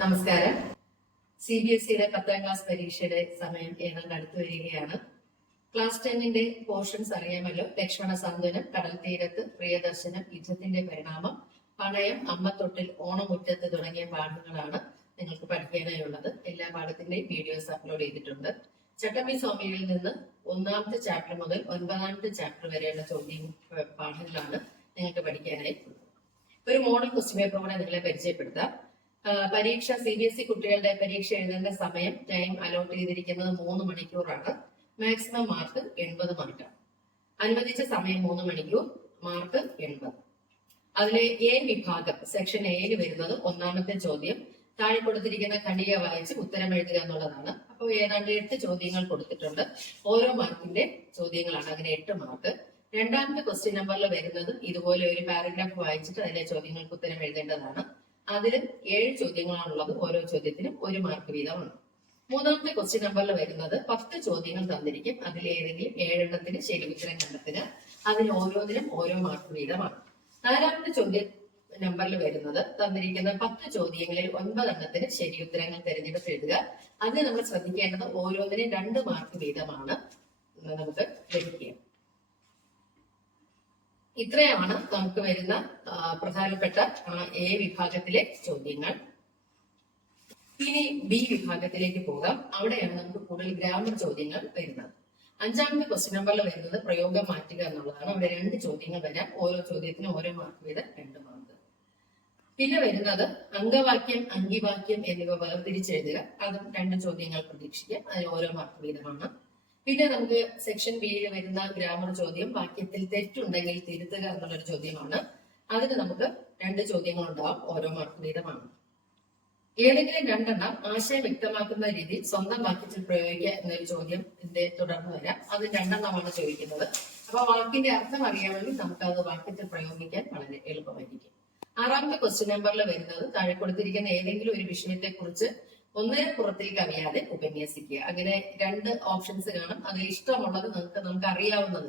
നമസ്കാരം. CBSE 10ാം class പരീക്ഷയുടെ സമയം ഏതാണ്ട് അടുത്തു വരികയാണ്. ക്ലാസ് 10ന്റെ പോർഷൻസ് അറിയാമല്ലോ. ലക്ഷ്മണ സാന്ത്വനം, കടൽ തീരത്ത്, പ്രിയദർശനം, യുദ്ധത്തിന്റെ പരിണാമം, പണയം, അമ്മത്തൊട്ടിൽ, ഓണമുറ്റത്ത് തുടങ്ങിയ പാഠങ്ങളാണ് നിങ്ങൾക്ക് പഠിക്കാനായുള്ളത്. എല്ലാ പാഠത്തിന്റെയും വീഡിയോസ് അപ്ലോഡ് ചെയ്തിട്ടുണ്ട്. ചട്ടമ്പി സ്വാമിയിൽ നിന്ന് 1ാമത്തെ ചാപ്റ്റർ മുതൽ 9ാമത്തെ ചാപ്റ്റർ വരെയുള്ള പാഠങ്ങളാണ് നിങ്ങൾക്ക് പഠിക്കാനായി. ഒരു മോഡൽ ക്വസ്റ്റ്യൻ പേപ്പർ കൂടെ നിങ്ങളെ പരിചയപ്പെടുത്താം. പരീക്ഷ CBSE കുട്ടികളുടെ പരീക്ഷ എഴുതേണ്ട സമയം ടൈം അലോട്ട് ചെയ്തിരിക്കുന്നത് 3 മണിക്കൂറാണ്. മാക്സിമം മാർക്ക് 80 മാർക്കാണ്. അനുവദിച്ച സമയം 3 മണിക്കൂർ, മാർക്ക് 80. അതിലെ A വിഭാഗം സെക്ഷൻ Aയിൽ വരുന്നത് 1ാമത്തെ ചോദ്യം താഴെ കൊടുത്തിരിക്കുന്ന ഖണ്ഡിക വായിച്ച് ഉത്തരം എഴുതുക എന്നുള്ളതാണ്. അപ്പോൾ ഏതാണ്ട് 8 ചോദ്യങ്ങൾ കൊടുത്തിട്ടുണ്ട്. ഓരോ മാർക്കിന്റെ ചോദ്യങ്ങളാണ്, അങ്ങനെ 8 മാർക്ക്. 2ാമത്തെ ക്വസ്റ്റ്യൻ നമ്പറിൽ വരുന്നത് ഇതുപോലെ ഒരു പാരഗ്രാഫ് വായിച്ചിട്ട് അതിലെ ചോദ്യങ്ങൾക്ക് ഉത്തരം എഴുതേണ്ടതാണ്. അതിൽ 7 ചോദ്യങ്ങളാണുള്ളത്. ഓരോ ചോദ്യത്തിനും 1 മാർക്ക് വീതമാണ്. 3ാമത്തെ ക്വസ്റ്റ്യൻ നമ്പറിൽ വരുന്നത് 10 ചോദ്യങ്ങൾ തന്നിരിക്കും. അതിൽ ഏതെങ്കിലും 7 എണ്ണത്തിന് ശരി ഉത്തരം കണ്ടെത്തുക. അതിൽ ഓരോന്നിനും ഓരോ മാർക്ക് വീതമാണ്. 4ാമത്തെ ചോദ്യ നമ്പറിൽ വരുന്നത് തന്നിരിക്കുന്ന 10 ചോദ്യങ്ങളിൽ 9 എണ്ണത്തിന് ശരി ഉത്തരങ്ങൾ തിരഞ്ഞെടുത്ത് എഴുതുക. അതിന് നമ്മൾ ശ്രദ്ധിക്കേണ്ടത് ഓരോന്നിനും 2 മാർക്ക് വീതമാണ് നമുക്ക് ലഭിക്കുക. ഇത്രയാണ് നമുക്ക് വരുന്ന പ്രധാനപ്പെട്ട A വിഭാഗത്തിലെ ചോദ്യങ്ങൾ. ഇനി B വിഭാഗത്തിലേക്ക് പോകാം. അവിടെയാണ് നമുക്ക് കൂടുതൽ ഗ്രാമർ ചോദ്യങ്ങൾ വരുന്നത്. 5ാമത്തെ ക്വസ്റ്റ്യൻ നമ്പറിൽ വരുന്നത് പ്രയോഗം മാറ്റുക എന്നുള്ളതാണ്. അവിടെ 2 ചോദ്യങ്ങൾ വരാം. ഓരോ ചോദ്യത്തിനും ഓരോ മാർക്ക് വീതം 2 മാർക്ക്. പിന്നെ വരുന്നത് അംഗവാക്യം, അങ്കിവാക്യം എന്നിവ വേർതിരിച്ചെഴുതുക. അതും 2 ചോദ്യങ്ങൾ പ്രതീക്ഷിക്കാം. അതിന് ഓരോ മാർക്ക് വീതമാണ്. പിന്നെ നമുക്ക് സെക്ഷൻ Bയിൽ വരുന്ന ഗ്രാമർ ചോദ്യം വാക്യത്തിൽ തെറ്റുണ്ടെങ്കിൽ തിരുത്തുക എന്നുള്ളൊരു ചോദ്യമാണ്. അതിന് നമുക്ക് 2 ചോദ്യങ്ങൾ ഉണ്ടാവും. ഓരോ മാർക്ക് വീതമാണ്. ഏതെങ്കിലും 2 എണ്ണം ആശയം വ്യക്തമാക്കുന്ന രീതിയിൽ സ്വന്തം വാക്യത്തിൽ പ്രയോഗിക്കുക എന്നൊരു ചോദ്യം തുടർന്ന് വരാം. അത് 2 എണ്ണമാണ് ചോദിക്കുന്നത്. അപ്പൊ വാക്കിന്റെ അർത്ഥം അറിയാമെങ്കിൽ നമുക്ക് അത് വാക്യത്തിൽ പ്രയോഗിക്കാൻ വളരെ എളുപ്പമായിരിക്കും. 6ാമത്തെ ക്വസ്റ്റ്യൻ നമ്പറിൽ വരുന്നത് താഴെ കൊടുത്തിരിക്കുന്ന ഏതെങ്കിലും ഒരു വിഷയത്തെ കുറിച്ച് ഒന്നരപ്പുറത്തിൽ കവിയാതെ ഉപന്യസിക്കുക. അങ്ങനെ 2 ഓപ്ഷൻസ് കാണും. അതിൽ ഇഷ്ടമുള്ളത് നമുക്ക് അറിയാവുന്നത്,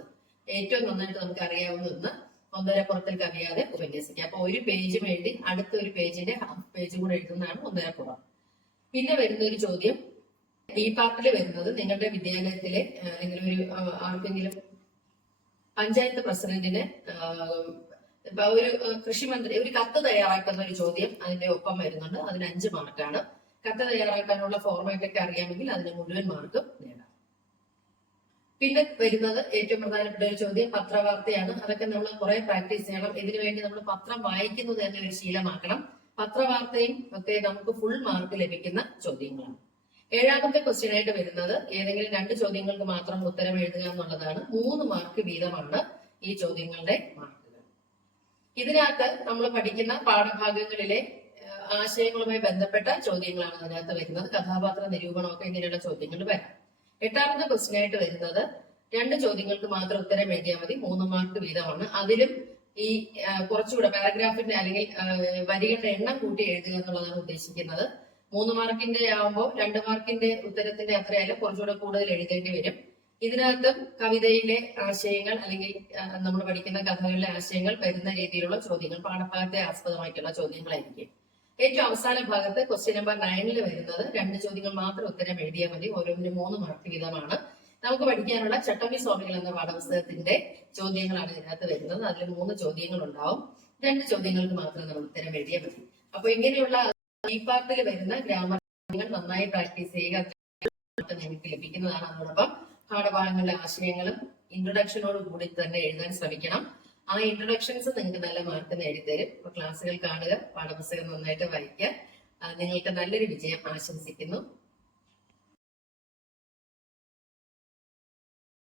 ഏറ്റവും നന്നായിട്ട് നമുക്ക് അറിയാവുന്നതെന്ന് ഒന്നരപ്പുറത്തിൽ കവിയാതെ ഉപന്യസിക്കുക. അപ്പൊ ഒരു പേജും എഴുതി അടുത്ത ഒരു പേജിന്റെ ഹാഫ് പേജും കൂടെ എഴുതുന്നതാണ് ഒന്നരപ്പുറം. പിന്നെ വരുന്ന ഒരു ചോദ്യം B പാർട്ടിൽ വരുന്നത് നിങ്ങളുടെ വിദ്യാലയത്തിലെ അല്ലെങ്കിൽ ഒരു ആർക്കെങ്കിലും പഞ്ചായത്ത് പ്രസിഡന്റിന് ഒരു കൃഷിമന്ത്രി ഒരു കത്ത് തയ്യാറാക്കുന്ന ഒരു ചോദ്യം അതിന്റെ ഒപ്പം വരുന്നുണ്ട്. അതിന് 5 മാർക്കാണ്. കത്ത് തയ്യാറാക്കാനുള്ള ഫോർമാറ്റ് ഒക്കെ അറിയാമെങ്കിൽ അതിന് മുഴുവൻ മാർക്കും നേടാം. പിന്നെ വരുന്നത് ഏറ്റവും പ്രധാനപ്പെട്ട ഒരു ചോദ്യം പത്രവാർത്തയാണ്. അതൊക്കെ നമ്മൾ കുറെ പ്രാക്ടീസ് ചെയ്യണം. ഇതിനു വേണ്ടി നമ്മൾ പത്രം വായിക്കുന്നത് തന്നെ ഒരു ശീലമാക്കണം. പത്രവാർത്തയും ഒക്കെ നമുക്ക് ഫുൾ മാർക്ക് ലഭിക്കുന്ന ചോദ്യങ്ങളാണ്. 7ാമത്തെ ക്വസ്റ്റ്യൻ ആയിട്ട് വരുന്നത് ഏതെങ്കിലും 2 ചോദ്യങ്ങൾക്ക് മാത്രം ഉത്തരം എഴുതുക എന്നുള്ളതാണ്. 3 മാർക്ക് വീതമാണ് ഈ ചോദ്യങ്ങളുടെ മാർക്കുകൾ. ഇതിനകത്ത് നമ്മൾ പഠിക്കുന്ന പാഠഭാഗങ്ങളിലെ ആശയങ്ങളുമായി ബന്ധപ്പെട്ട ചോദ്യങ്ങളാണ് അതിനകത്ത് വരുന്നത്. കഥാപാത്ര നിരൂപണമൊക്കെ ഇങ്ങനെയുള്ള ചോദ്യങ്ങൾ വരാം. 8ാമത്തെ ക്വസ്റ്റ്യൻ ആയിട്ട് വരുന്നത് 2 ചോദ്യങ്ങൾക്ക് മാത്രം ഉത്തരം എഴുതിയാൽ മതി. 3 മാർക്ക് വീതമാണ്. അതിലും ഈ കുറച്ചുകൂടെ പാരഗ്രാഫിന്റെ അല്ലെങ്കിൽ വരികളുടെ എണ്ണം കൂട്ടി എഴുതുക എന്നുള്ളതാണ് ഉദ്ദേശിക്കുന്നത്. 3 മാർക്കിന്റെ ആവുമ്പോൾ 2 മാർക്കിന്റെ ഉത്തരത്തിന്റെ അത്രയല്ല, കുറച്ചുകൂടെ കൂടുതൽ എഴുതേണ്ടി വരും. ഇതിനകത്ത് കവിതയിലെ ആശയങ്ങൾ അല്ലെങ്കിൽ നമ്മൾ പഠിക്കുന്ന കഥകളിലെ ആശയങ്ങൾ വരുന്ന രീതിയിലുള്ള ചോദ്യങ്ങൾ, പാഠഭാഗത്തെ ആസ്പദമായിട്ടുള്ള ചോദ്യങ്ങളായിരിക്കും. ഏറ്റവും അവസാന ഭാഗത്ത് ക്വസ്റ്റ്യൻ നമ്പർ 9ൽ വരുന്നത് 2 ചോദ്യങ്ങൾ മാത്രം ഉത്തരം എഴുതിയാൽ മതി. ഓരോന്നിനും 3 മാർക്ക് വീതമാണ്. നമുക്ക് പഠിക്കാനുള്ള ചട്ടമ്പി സ്വാമികൾ എന്ന പാഠപുസ്തകത്തിന്റെ ചോദ്യങ്ങളാണ് ഇതിനകത്ത് വരുന്നത്. അതിൽ 3 ചോദ്യങ്ങൾ ഉണ്ടാവും. 2 ചോദ്യങ്ങൾക്ക് മാത്രം നമ്മൾ ഉത്തരം എഴുതിയാൽ മതി. അപ്പൊ ഇങ്ങനെയുള്ള ഈ പാർട്ടിൽ വരുന്ന ഗ്രാമർ നന്നായി പ്രാക്ടീസ് ചെയ്യുക, നിങ്ങൾക്ക് ലഭിക്കുന്നതാണ്. അതോടൊപ്പം പാഠഭാഗങ്ങളിലെ ആശയങ്ങളും ഇൻട്രൊഡക്ഷനോട് കൂടി തന്നെ എഴുതാൻ ശ്രമിക്കണം. ആ ഇൻട്രൊഡക്ഷൻസ് നിങ്ങൾക്ക് നല്ല മാർക്ക് നേടിത്തരും. അപ്പൊ ക്ലാസ്സുകൾ കാണുക, പാഠപുസ്തകം നന്നായിട്ട് വായിക്കുക. നിങ്ങൾക്ക് നല്ലൊരു വിജയം ആശംസിക്കുന്നു.